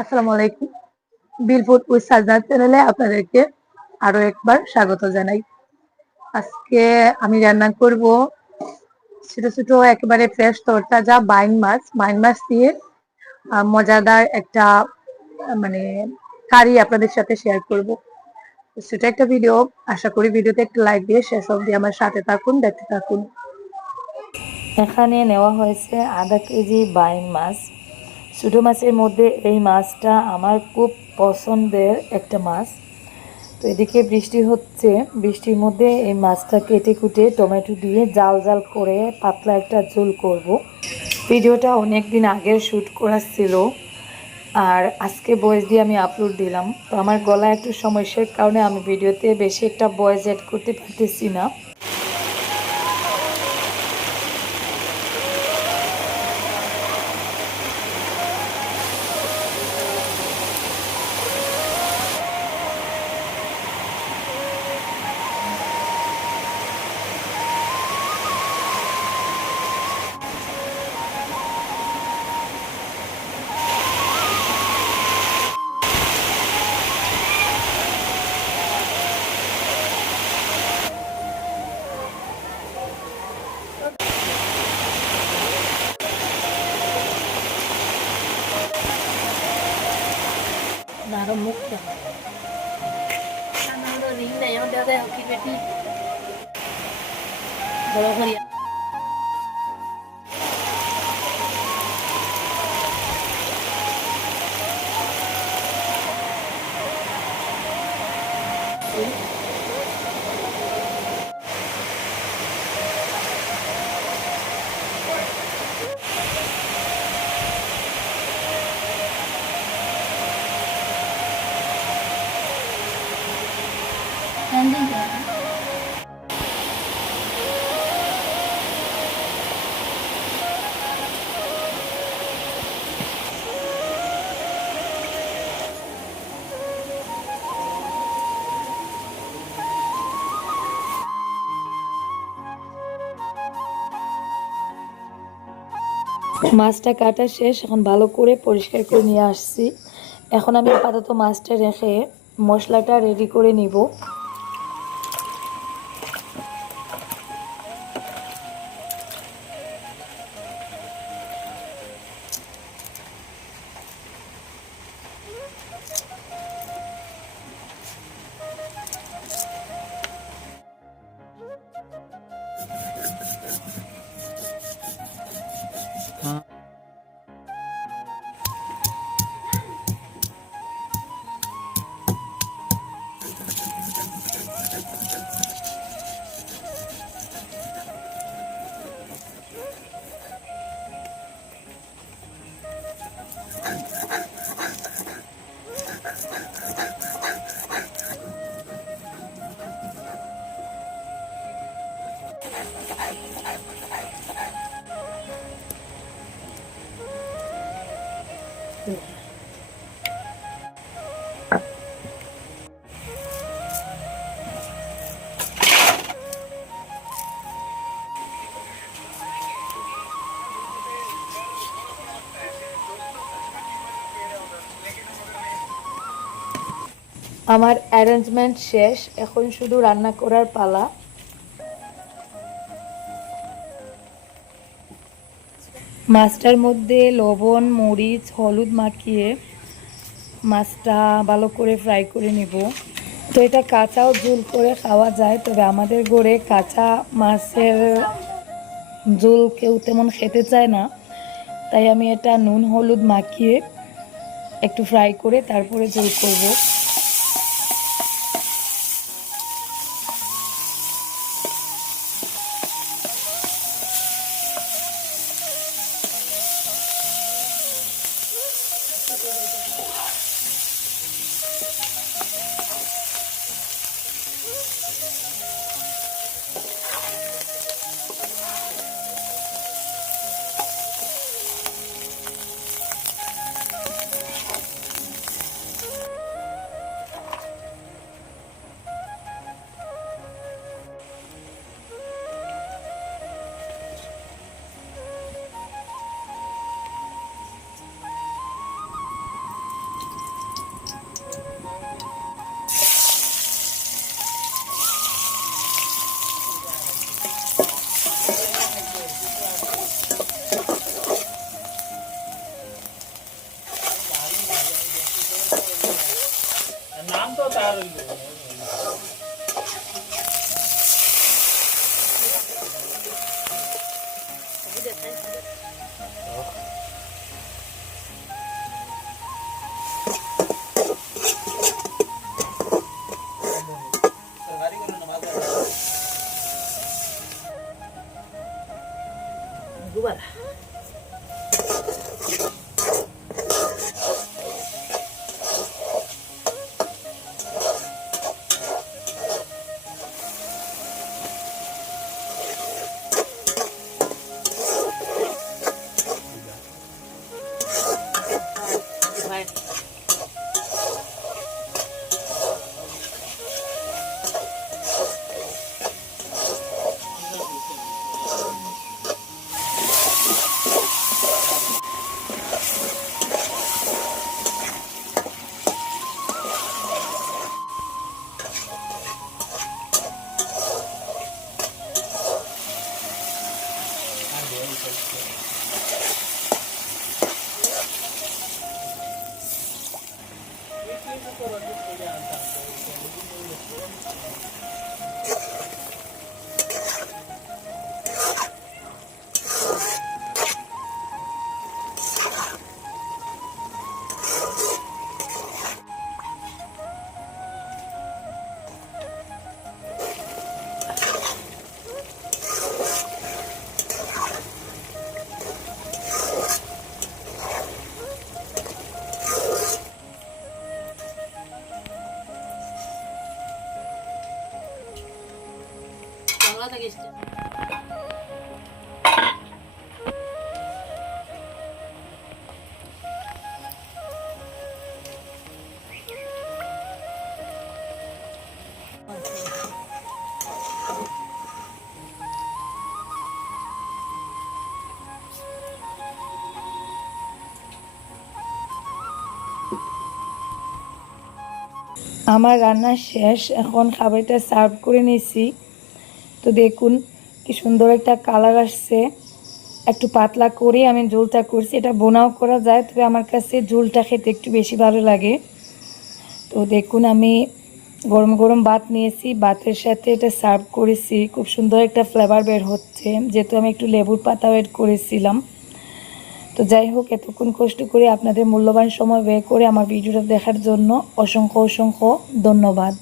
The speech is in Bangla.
আসসালামু আলাইকুম। বিলফুড উইথ সাজনা চ্যানেলে আপনাদেরকে আরো একবার স্বাগত জানাই। আজকে আমি রান্না করব ছোট ছোট একেবারে ফ্রেশ তরতাজা বাইং মাছ দিয়ে মজাদার একটা মানে কারি আপনাদের সাথে শেয়ার করব। সেটা একটা ভিডিও, আশা করি ভিডিওতে একটা লাইক দিয়ে শেষ অবধি আমার সাথে থাকুন, দেখতে থাকুন। এখানে নেওয়া হয়েছে আধা কেজি বাইং মাছ। ছোটো মাছের মধ্যে এই মাছটা আমার খুব পছন্দের একটা মাছ। তো এদিকে বৃষ্টি হচ্ছে, বৃষ্টির মধ্যে এই মাছটা কেটে কুটে টমেটো দিয়ে জাল জাল করে পাতলা একটা ঝোল করব। ভিডিওটা অনেক দিন আগে শ্যুট করা ছিল, আর আজকে ভয়েস দিয়ে আমি আপলোড দিলাম। তো আমার গলা একটু সমস্যার কারণে আমি ভিডিওতে বেশি একটা ভয়েস অ্যাড করতে পারতেছি না। 나로 먹자. 하나로 링네 여기다 여기 베티. 뭐라 그래? 안된다. মাছটা কাটা শেষ, এখন ভালো করে পরিষ্কার করে নিয়ে আসছি। এখন আমি আপাতত মাছটা রেখে মশলাটা রেডি করে নিব। আমার অ্যারেঞ্জমেন্ট শেষ, এখন শুধু রান্না করার পালা। মাছটার মধ্যে লবণ, মরিচ, হলুদ মাখিয়ে মাছটা ভালো করে ফ্রাই করে নেব। তো এটা কাঁচাও ঝোল করে খাওয়া যায়, তবে আমাদের ঘরে কাঁচা মাছের ঝোল কেউ তেমন খেতে চায় না, তাই আমি এটা নুন হলুদ মাখিয়ে একটু ফ্রাই করে তারপরে ঝোল করব। টেস্ট। আমার রান্না শেষ, এখন খাবারটা সার্ভ করে নিয়েছি। তো দেখুন কি সুন্দর একটা কালার আসছে। একটু পাতলা করে আমি ঝোলটা করছি, এটা বোনাও করা যায়, তবে আমার কাছে ঝোলটা খেতে একটু বেশি ভালো লাগে। তো দেখুন আমি গরম গরম ভাত নিয়েছি, ভাতের সাথে এটা সার্ভ করেছি। খুব সুন্দর একটা ফ্লেভার বের হচ্ছে, যেহেতু আমি একটু লেবুর পাতাও এড করেছিলাম। তো যাই হোক, এতক্ষণ কষ্ট করে আপনাদের মূল্যবান সময় ব্যয় করে আমার ভিডিওটা দেখার জন্য অসংখ্য অসংখ্য ধন্যবাদ।